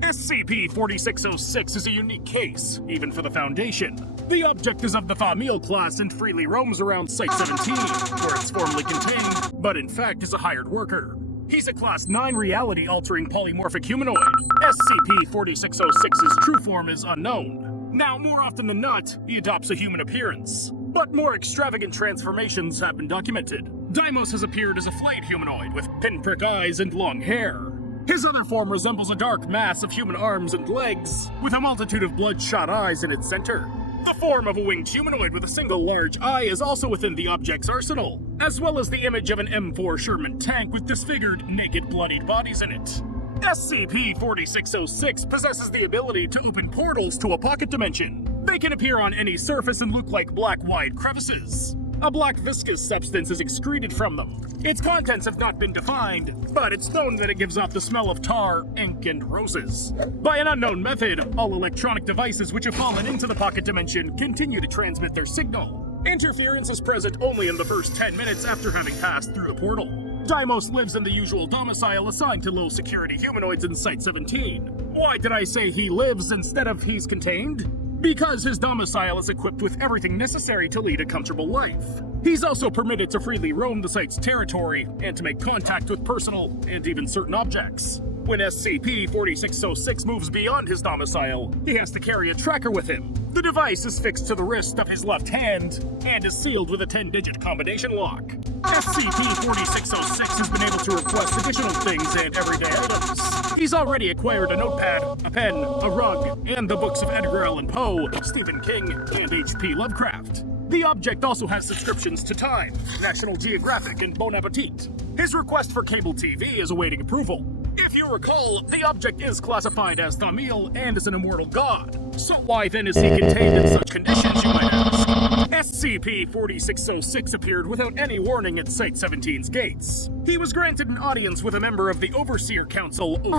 SCP-4606 is a unique case, even for the Foundation. The object is of the Famil class and freely roams around Site-17, where it's formerly contained, but in fact is a hired worker. He's a Class 9 reality-altering polymorphic humanoid. SCP-4606's true form is unknown. Now, more often than not, he adopts a human appearance. But more extravagant transformations have been documented. Deimos has appeared as a flayed humanoid with pinprick eyes and long hair. His other form resembles a dark mass of human arms and legs, with a multitude of bloodshot eyes in its center. The form of a winged humanoid with a single large eye is also within the object's arsenal, as well as the image of an M4 Sherman tank with disfigured, naked, bloodied bodies in it. SCP-4606 possesses the ability to open portals to a pocket dimension. They can appear on any surface and look like black wide crevices. A black viscous substance is excreted from them. Its contents have not been defined, but it's known that it gives off the smell of tar, ink, and roses. By an unknown method, all electronic devices which have fallen into the pocket dimension continue to transmit their signal. Interference is present only in the first 10 minutes after having passed through the portal. Deimos lives in the usual domicile assigned to low-security humanoids in Site-17. Why did I say he lives instead of he's contained? Because his domicile is equipped with everything necessary to lead a comfortable life. He's also permitted to freely roam the site's territory and to make contact with personal and even certain objects. When SCP-4606 moves beyond his domicile, he has to carry a tracker with him. The device is fixed to the wrist of his left hand and is sealed with a 10-digit combination lock. SCP-4606 has been able to request additional things and everyday items. He's already acquired a notepad, a pen, a rug, and the books of Edgar Allan Poe, Stephen King, and H.P. Lovecraft. The object also has subscriptions to Time, National Geographic, and Bon Appetit. His request for cable TV is awaiting approval. If you recall, the object is classified as Famil and is an immortal god. So why then is he contained in such conditions, you might ask? SCP-4606 appeared without any warning at Site-17's gates. He was granted an audience with a member of the Overseer Council 053.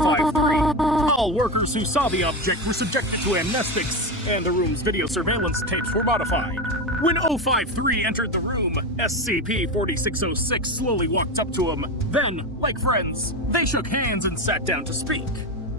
All workers who saw the object were subjected to amnestics, and the room's video surveillance tapes were modified. When 053 entered the room, SCP-4606 slowly walked up to him. Then, like friends, they shook hands and sat down to speak.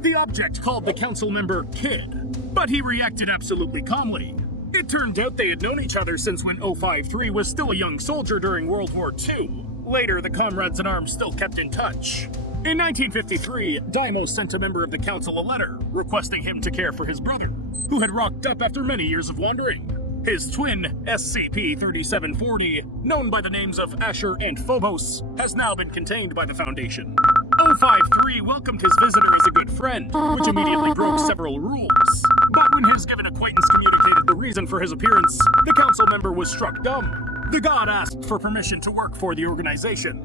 The object called the council member Kid, but he reacted absolutely calmly. It turned out they had known each other since when 053 was still a young soldier during World War II. Later, the comrades-in-arms still kept in touch. In 1953, Deimos sent a member of the council a letter requesting him to care for his brother, who had rocked up after many years of wandering. His twin, SCP-3740, known by the names of Asher and Phobos, has now been contained by the Foundation. 053 welcomed his visitor as a good friend, which immediately broke several rules. But when his given acquaintance communicated the reason for his appearance, the council member was struck dumb. The god asked for permission to work for the organization.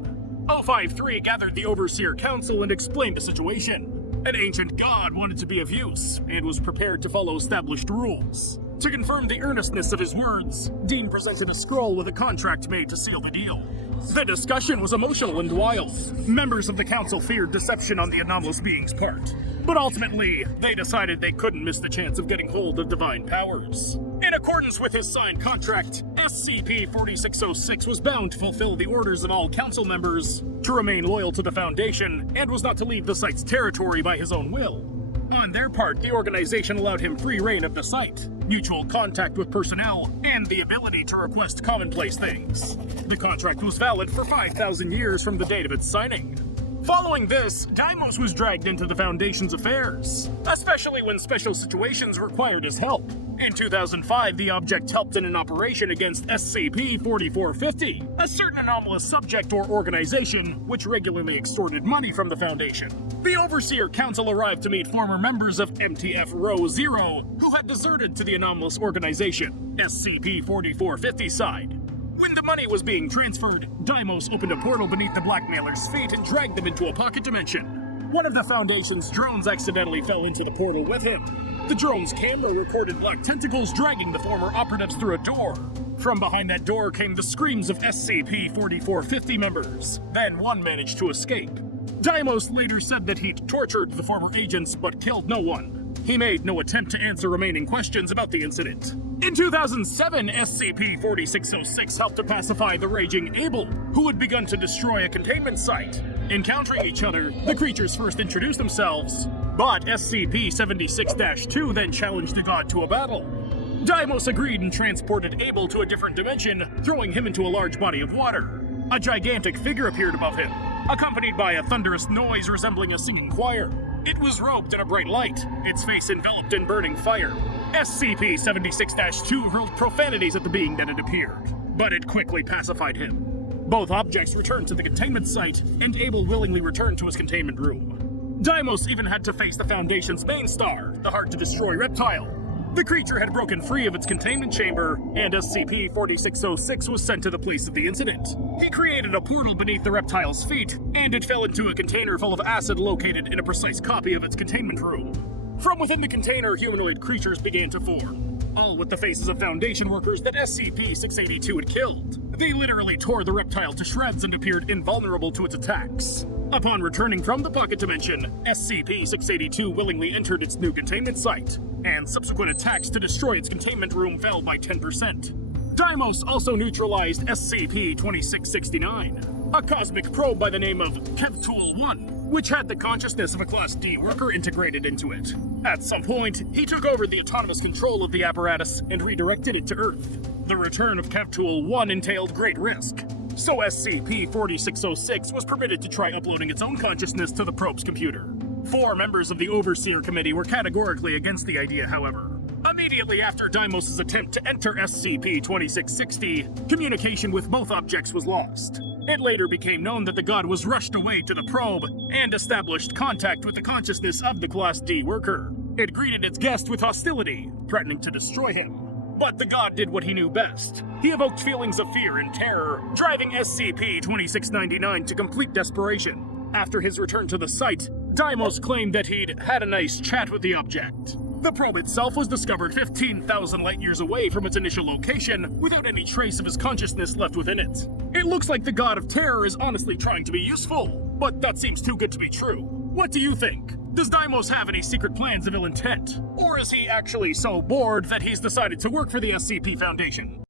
053 gathered the Overseer Council and explained the situation. An ancient god wanted to be of use, and was prepared to follow established rules. To confirm the earnestness of his words, Dean presented a scroll with a contract made to seal the deal. The discussion was emotional and wild. Members of the council feared deception on the anomalous being's part, but ultimately, they decided they couldn't miss the chance of getting hold of divine powers. In accordance with his signed contract, SCP-4606 was bound to fulfill the orders of all council members, to remain loyal to the Foundation, and was not to leave the site's territory by his own will. On their part, the organization allowed him free reign of the site, mutual contact with personnel, and the ability to request commonplace things. The contract was valid for 5,000 years from the date of its signing. Following this, Deimos was dragged into the Foundation's affairs, especially when special situations required his help. In 2005, the object helped in an operation against SCP-4450, a certain anomalous subject or organization which regularly extorted money from the Foundation. The Overseer Council arrived to meet former members of MTF Row 0 who had deserted to the anomalous organization, SCP-4450 side. When the money was being transferred, Deimos opened a portal beneath the blackmailer's feet and dragged them into a pocket dimension. One of the Foundation's drones accidentally fell into the portal with him. The drone's camera recorded black tentacles dragging the former operatives through a door. From behind that door came the screams of SCP-4450 members. Then one managed to escape. Deimos later said that he'd tortured the former agents but killed no one. He made no attempt to answer remaining questions about the incident. In 2007, SCP-4606 helped to pacify the raging Abel, who had begun to destroy a containment site. Encountering each other, the creatures first introduced themselves, But SCP-76-2 then challenged the god to a battle. Deimos agreed and transported Abel to a different dimension, throwing him into a large body of water. A gigantic figure appeared above him, accompanied by a thunderous noise resembling a singing choir. It was robed in a bright light, its face enveloped in burning fire. SCP-76-2 hurled profanities at the being that had appeared, but it quickly pacified him. Both objects returned to the containment site, and Abel willingly returned to his containment room. Deimos even had to face the Foundation's main star, the hard-to-destroy reptile. The creature had broken free of its containment chamber, and SCP-4606 was sent to the place of the incident. He created a portal beneath the reptile's feet, and it fell into a container full of acid located in a precise copy of its containment room. From within the container, humanoid creatures began to form, all with the faces of Foundation workers that SCP-682 had killed. They literally tore the reptile to shreds and appeared invulnerable to its attacks. Upon returning from the pocket dimension, SCP-682 willingly entered its new containment site, and subsequent attacks to destroy its containment room fell by 10%. Deimos also neutralized SCP-2669, a cosmic probe by the name of Kevtool-1, which had the consciousness of a Class D worker integrated into it. At some point, he took over the autonomous control of the apparatus and redirected it to Earth. The return of Kevtool-1 entailed great risk, so SCP-4606 was permitted to try uploading its own consciousness to the probe's computer. 4 members of the Overseer Committee were categorically against the idea, however. Immediately after Deimos' attempt to enter SCP-2660, communication with both objects was lost. It later became known that the god was rushed away to the probe and established contact with the consciousness of the Class D worker. It greeted its guest with hostility, threatening to destroy him. But the god did what he knew best. He evoked feelings of fear and terror, driving SCP-2699 to complete desperation. After his return to the site, Deimos claimed that he'd had a nice chat with the object. The probe itself was discovered 15,000 light-years away from its initial location, without any trace of his consciousness left within it. It looks like the God of Terror is honestly trying to be useful, but that seems too good to be true. What do you think? Does Deimos have any secret plans of ill intent? Or is he actually so bored that he's decided to work for the SCP Foundation?